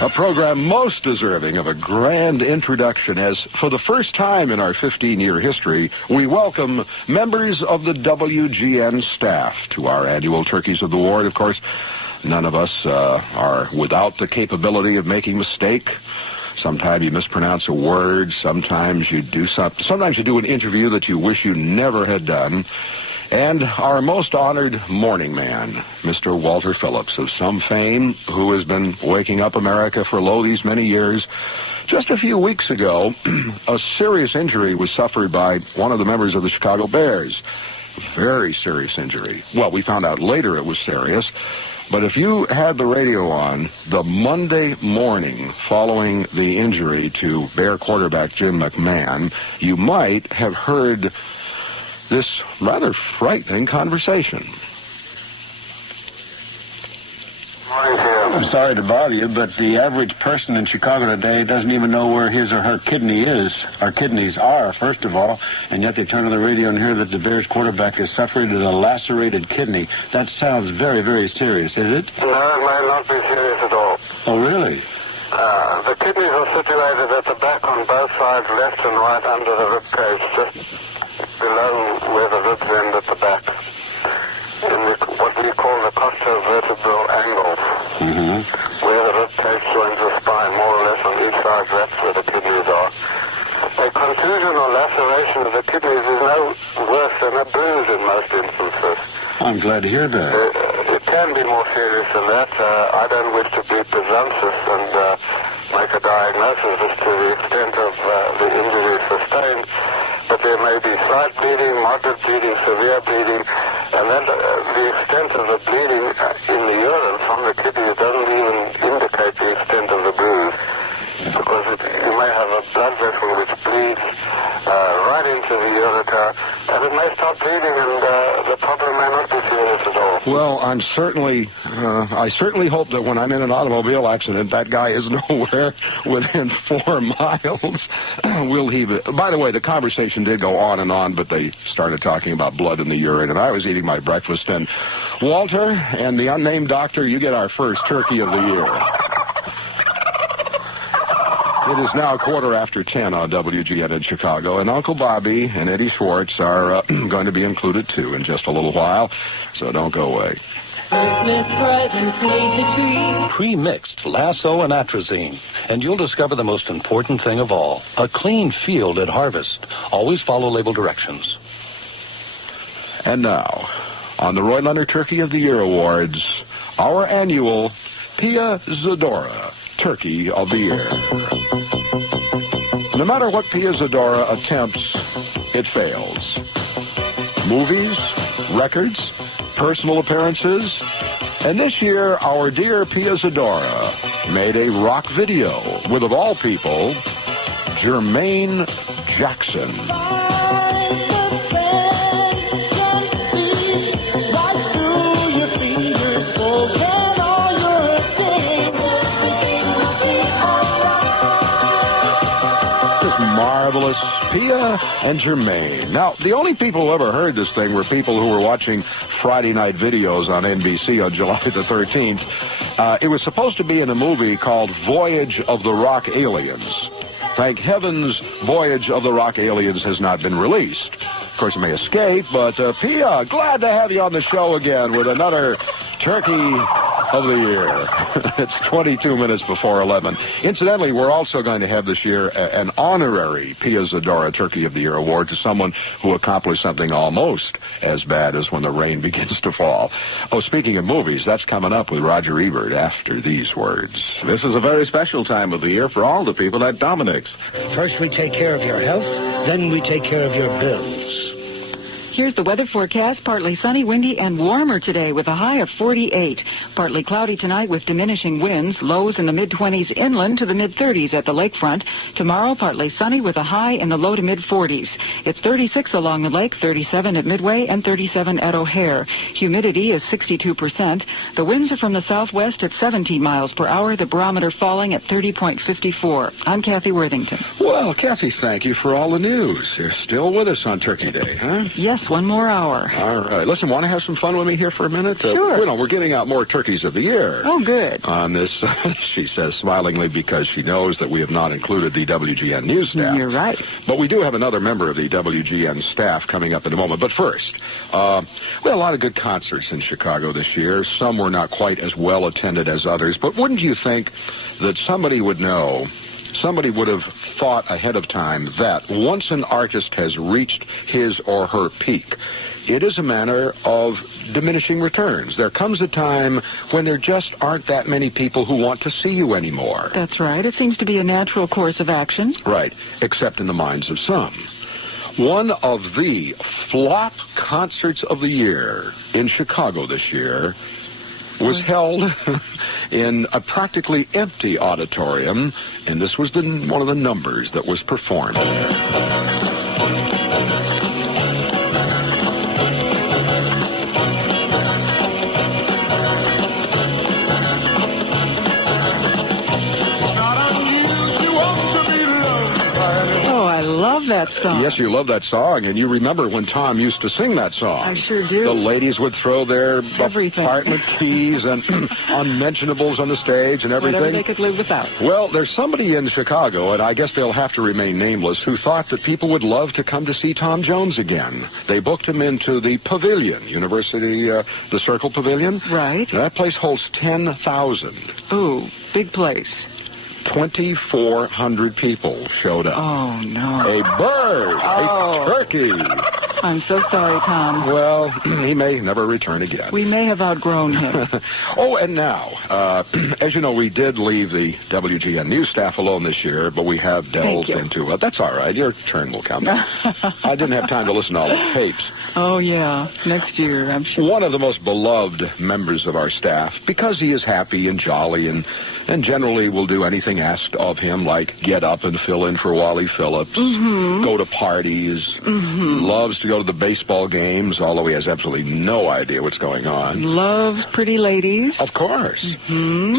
A program most deserving of a grand introduction as, for the first time in our 15-year history, we welcome members of the WGN staff to our annual Turkeys of the Ward. Of course, none of us are without the capability of making a mistake. Sometimes you mispronounce a word. Sometimes you do something. Sometimes you do an interview that you wish you never had done. And our most honored morning man, Mr. Walter Phillips, of some fame, who has been waking up America for these many years. Just a few weeks ago, a serious injury was suffered by one of the members of the Chicago Bears. Very serious injury. Well, we found out later it was serious. But if you had the radio on the Monday morning following the injury to Bear quarterback Jim McMahon, you might have heard this rather frightening conversation. I'm sorry to bother you, but the average person in Chicago today doesn't even know where his or her kidney is. Our kidneys are, first of all, and yet they turn on the radio and hear that the Bears quarterback has suffered a lacerated kidney. That sounds very, very serious, is it? No, it might not be serious at all. Oh, really? The kidneys are situated at the back on both sides, left and right, under the rib cage, just below where the ribs end at the back, in what we call the costovertebral angle, where the rib cage joins the spine, more or less on each side. That's where the kidneys are. A contusion or laceration of the kidneys is no worse than a bruise in most instances. I'm glad to hear that. It can be more serious than that. I don't wish to be presumptuous and make a diagnosis as to the extent of the injury sustained, but there may be slight bleeding, moderate bleeding, severe bleeding, and then the extent of the bleeding in the urine from the kidneys doesn't even indicate the extent of the bruise, because you may have a blood vessel which bleeds right into the ureter, and it may stop bleeding, and the problem may not be serious at all. Well, I certainly hope that when I'm in an automobile accident, that guy is nowhere within 4 miles. By the way, the conversation did go on and on, but they started talking about blood in the urine, and I was eating my breakfast, and Walter and the unnamed doctor, you get our first turkey of the year. It is now 10:15 on WGN in Chicago, and Uncle Bobby and Eddie Schwartz are going to be included, too, in just a little while, so don't go away. Pre-mixed lasso and atrazine, and you'll discover the most important thing of all, a clean field at harvest. Always follow label directions. And now, on the Roy Leonard Turkey of the Year Awards, our annual Pia Zadora Turkey of the Year. No matter what Pia Zadora attempts, it fails. Movies, records, personal appearances, and this year our dear Pia Zadora made a rock video with, of all people, Jermaine Jackson. Marvelous Pia and Jermaine. Now, the only people who ever heard this thing were people who were watching Friday night videos on NBC on July the 13th. It was supposed to be in a movie called Voyage of the Rock Aliens. Thank heavens, Voyage of the Rock Aliens has not been released. Of course, it may escape, but Pia, glad to have you on the show again with another Turkey of the Year. It's 22 minutes before 11. Incidentally, we're also going to have this year an honorary Pia Zadora Turkey of the Year award to someone who accomplished something almost as bad as when the rain begins to fall. Oh, speaking of movies, that's coming up with Roger Ebert after these words. This is a very special time of the year for all the people at Dominic's. First we take care of your health, then we take care of your bills. Here's the weather forecast. Partly sunny, windy, and warmer today with a high of 48. Partly cloudy tonight with diminishing winds. Lows in the mid-20s inland to the mid-30s at the lakefront. Tomorrow, partly sunny with a high in the low to mid-40s. It's 36 along the lake, 37 at Midway, and 37 at O'Hare. Humidity is 62%. The winds are from the southwest at 17 miles per hour. The barometer falling at 30.54. I'm Kathy Worthington. Well, Kathy, thank you for all the news. You're still with us on Turkey Day, huh? Yes, Just one more hour. All right. Listen, want to have some fun with me here for a minute? Sure. We're giving out more turkeys of the year. Oh, good. On this, she says smilingly, because she knows that we have not included the WGN news staff. You're right. But we do have another member of the WGN staff coming up in a moment. But first, we had a lot of good concerts in Chicago this year. Some were not quite as well attended as others. But wouldn't you think that somebody would know, somebody would have thought ahead of time that once an artist has reached his or her peak, it is a matter of diminishing returns. There comes a time when there just aren't that many people who want to see you anymore. That's right. It seems to be a natural course of action. Right, except in the minds of some. One of the flop concerts of the year in Chicago this year was held in a practically empty auditorium, and this was one of the numbers that was performed. That song. Yes, you love that song, and you remember when Tom used to sing that song. I sure do. The ladies would throw their everything. Apartment keys and unmentionables on the stage and everything. Whatever they could live without. Well, there's somebody in Chicago, and I guess they'll have to remain nameless, who thought that people would love to come to see Tom Jones again. They booked him into the Pavilion, the Circle Pavilion. Right. That place holds 10,000. Ooh, big place. 2,400 people showed up. Oh, no. A bird, a turkey. I'm so sorry, Tom. Well, he may never return again. We may have outgrown him. Oh, and now, as you know, we did leave the WGN news staff alone this year, but we have delved into it. That's all right. Your turn will come. I didn't have time to listen to all the tapes. Oh, yeah. Next year, I'm sure. One of the most beloved members of our staff, because he is happy and jolly and generally will do anything asked of him, like get up and fill in for Wally Phillips, go to parties, loves to go to the baseball games, although he has absolutely no idea what's going on. Loves pretty ladies. Of course.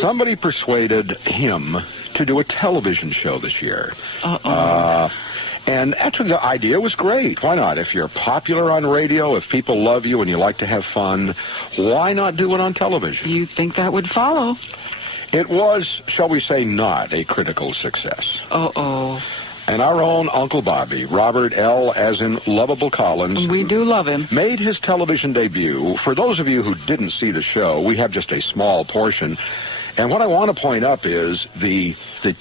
Somebody persuaded him to do a television show this year. And actually, the idea was great. Why not? If you're popular on radio, if people love you and you like to have fun, why not do it on television? You think that would follow? It was, shall we say, not a critical success. And our own Uncle Bobby, Robert L. as in Lovable Collins. We do love him. Made his television debut. For those of you who didn't see the show, we have just a small portion. And what I want to point up is the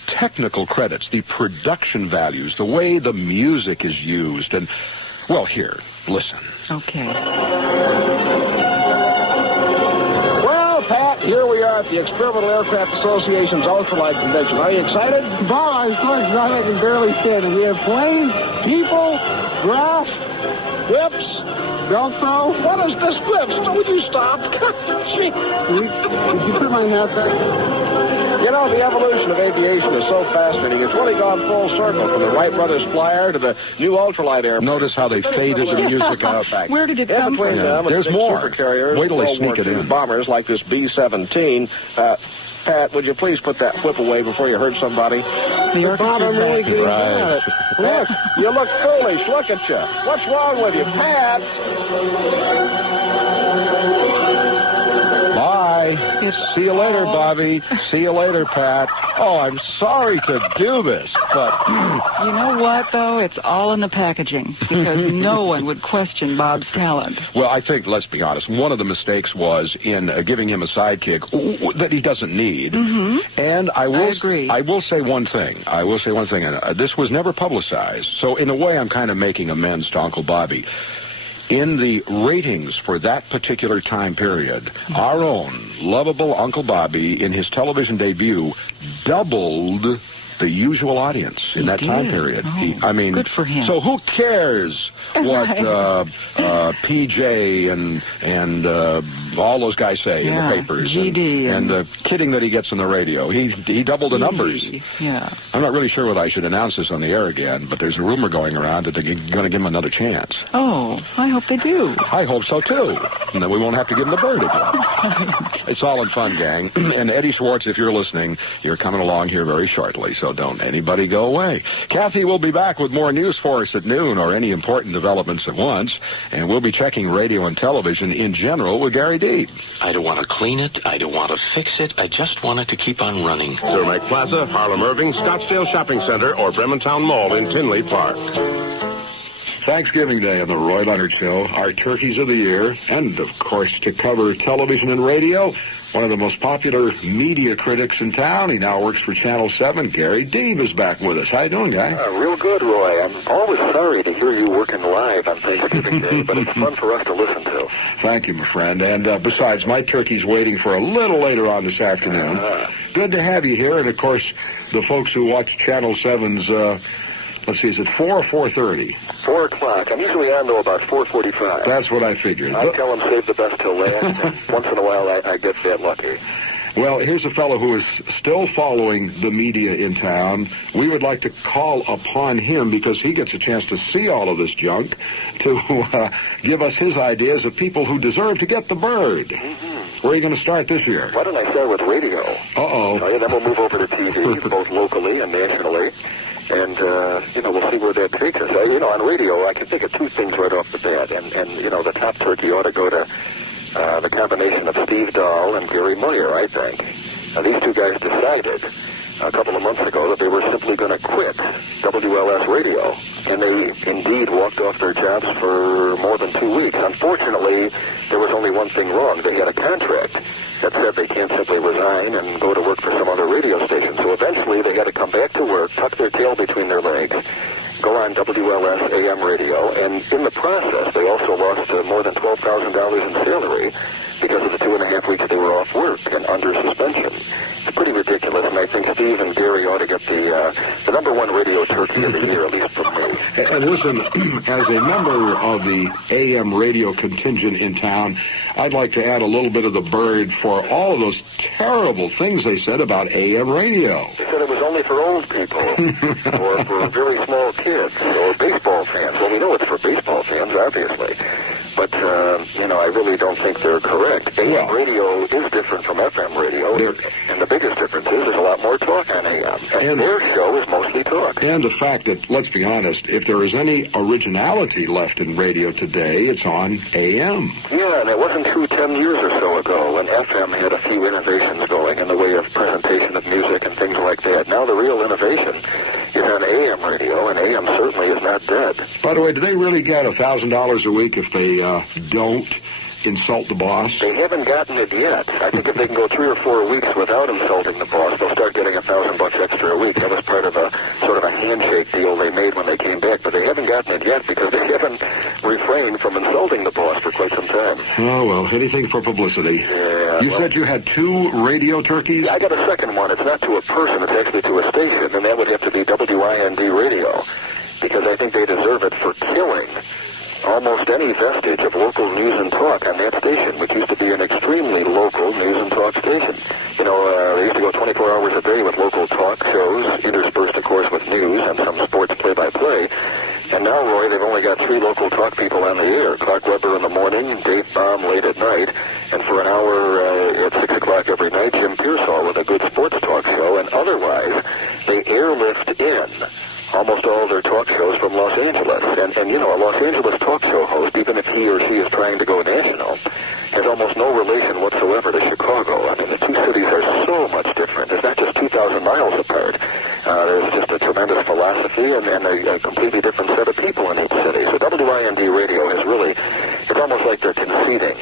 technical credits, the production values, the way the music is used. And, well, here, listen. Okay. Pat, here we are at the Experimental Aircraft Association's Ultralight Convention. Are you excited? Bob, I'm so excited I can barely stand it. We have planes, people, grass, whips, Velcro. What is this whips? Would you stop? Would you put my hat back? You know, the evolution of aviation is so fascinating. It's really gone full circle from the Wright Brothers Flyer to the new ultralight airplane. Notice how they faded the music out. Where did it come from? There's more. Wait till they sneak it in. Bombers like this B-17. Pat, would you please put that whip away before you hurt somebody? Bob, I'm really getting at it. Look, you look foolish. Look at you. What's wrong with you, Pat? Bye. See you later, Bobby. See you later, Pat. Oh, I'm sorry to do this, but... You know what, though? It's all in the packaging, because no one would question Bob's talent. Well, I think, let's be honest, one of the mistakes was in giving him a sidekick that he doesn't need. And I agree. I will say one thing. And this was never publicized, so in a way I'm kind of making amends to Uncle Bobby. In the ratings for that particular time period, our own lovable Uncle Bobby, in his television debut, doubled the usual audience in that time period. I mean, good for him. So who cares what PJ and all those guys say in the papers GD and the kidding that he gets on the radio? He doubled the numbers. Yeah. I'm not really sure whether I should announce this on the air again, but there's a rumor going around that they're going to give him another chance. Oh, I hope they do. I hope so too. And then we won't have to give him the bird again. It's all in fun, gang. And Eddie Schwartz, if you're listening, you're coming along here very shortly. So so don't anybody go away. Kathy will be back with more news for us at noon or any important developments at once, and we'll be checking radio and television in general with Gary D. I don't want to clean it. I don't want to fix it. I just want it to keep on running. Cermak Plaza, Harlem Irving, Scottsdale Shopping Center, or Bremertown Mall in Tinley Park. Thanksgiving Day on the Roy Leonard Show, our turkeys of the year, and, of course, to cover television and radio, one of the most popular media critics in town. He now works for Channel 7. Gary Deeb is back with us. How you doing, guy? Real good, Roy. I'm always sorry to hear you working live on Thanksgiving Day, but it's fun for us to listen to. Thank you, my friend. And besides, my turkey's waiting for a little later on this afternoon. Good to have you here. And, of course, the folks who watch Channel 7's... let's see, is it 4 or 4:30? 4 o'clock. I'm usually on, though, about 4:45. That's what I figured. I tell them save the best till last, and once in a while I get that lucky. Well, here's a fellow who is still following the media in town. We would like to call upon him, because he gets a chance to see all of this junk, to give us his ideas of people who deserve to get the bird. Mm-hmm. Where are you going to start this year? Why don't I start with radio? Uh-oh. Then we'll move over to TV, both locally and nationally. And, we'll see where that takes us. On radio, I can think of two things right off the bat. And the top turkey ought to go to the combination of Steve Dahl and Gary Moyer, I think. These two guys decided a couple of months ago that they were simply going to quit WLS radio. And they indeed walked off their jobs for more than 2 weeks. Unfortunately, there was only one thing wrong. They had a contract that said they can't simply resign and go to work for some other radio station. So eventually they had to come back to work, tuck their tail between their legs, go on WLS AM radio, and in the process they also lost more than $12,000 in salary because of the 2.5 weeks they were off work and under suspension. It's pretty ridiculous, and I think Steve and Gary ought to get the number one radio turkey of the year, at least from me. And listen, as a member of the AM radio contingent in town, I'd like to add a little bit of the bird for all of those terrible things they said about AM radio. They said it was only for old people, or for very small kids, or baseball fans. Well, we know it's for baseball fans, obviously. But, I really don't think they're correct. AM radio is different from FM radio, and the biggest difference is there's a lot more talk on AM. And their show is mostly talk. And the fact that, let's be honest, if there is any originality left in radio today, it's on AM. Yeah, and it wasn't true 10 years or so ago when FM had a few innovations going in the way of presentation of music and things like that. Now the real innovation is on AM radio, and AM certainly is not dead. By the way, do they really get $1,000 a week if they don't insult the boss? They haven't gotten it yet. I think if they can go 3 or 4 weeks without insulting the boss, they'll start getting $1,000 extra a week. That was part of a sort of a handshake deal they made when they came back, but they haven't gotten it yet because they haven't refrained from insulting the boss for quite some time. Oh, well, anything for publicity. Yeah. You said you had 2 radio turkeys? Yeah, I got a second one. It's not to a person, it's actually to a station, and that would have to be WIND radio, because I think they deserve it for killing almost any vestige of local news and talk on that station, which used to be an extremely local news and talk station. They used to go 24 hours a day with local talk shows, interspersed, of course, with news and some sports play-by-play. And now, Roy, they've only got 3 local talk people on the air. Clark Weber in the morning, Dave Baum late at night, and for an hour at 6 o'clock every night, Jim Pearsall with a good sports talk show. And otherwise, they airlift in almost all their talk shows from Los Angeles. And a Los Angeles talk show host, even if he or she is trying to go national, has almost no relation whatsoever to Chicago. I mean, the two cities are so much different. It's not just 2,000 miles apart. There's just a tremendous philosophy and a completely different set of people in each city. So WIND radio is really, it's almost like they're conceding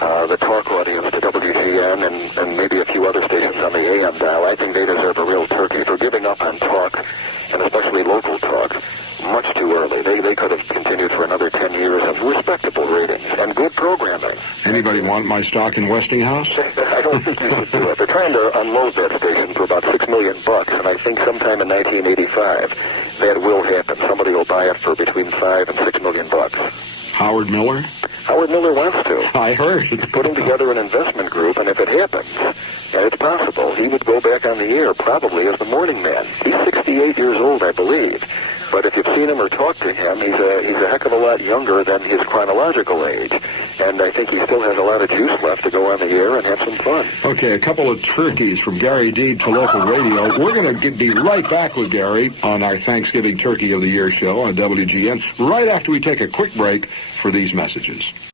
the talk audience to WGN and maybe a few other stations on the AM dial. I think they deserve a real turkey for giving up on talk, and especially local talk, much too early. They could have continued for another 10 years of respectable ratings and good programming. Anybody want my stock in Westinghouse? I don't think you should do it. They're trying to unload that station for about $6 million, and I think sometime in 1985 that will happen. Somebody will buy it for between $5 and $6 million. Howard Miller? Howard Miller wants to. I heard. He's putting together an investment group, and if it happens, and it's possible, he would go back on the air probably as the morning man. He's 68 years old, I believe. But if you've seen him or talked to him, he's a heck of a lot younger than his chronological age. And I think he still has a lot of juice left to go on the air and have some fun. Okay, a couple of turkeys from Gary Deed to local radio. We're going to be right back with Gary on our Thanksgiving Turkey of the Year show on WGN right after we take a quick break for these messages.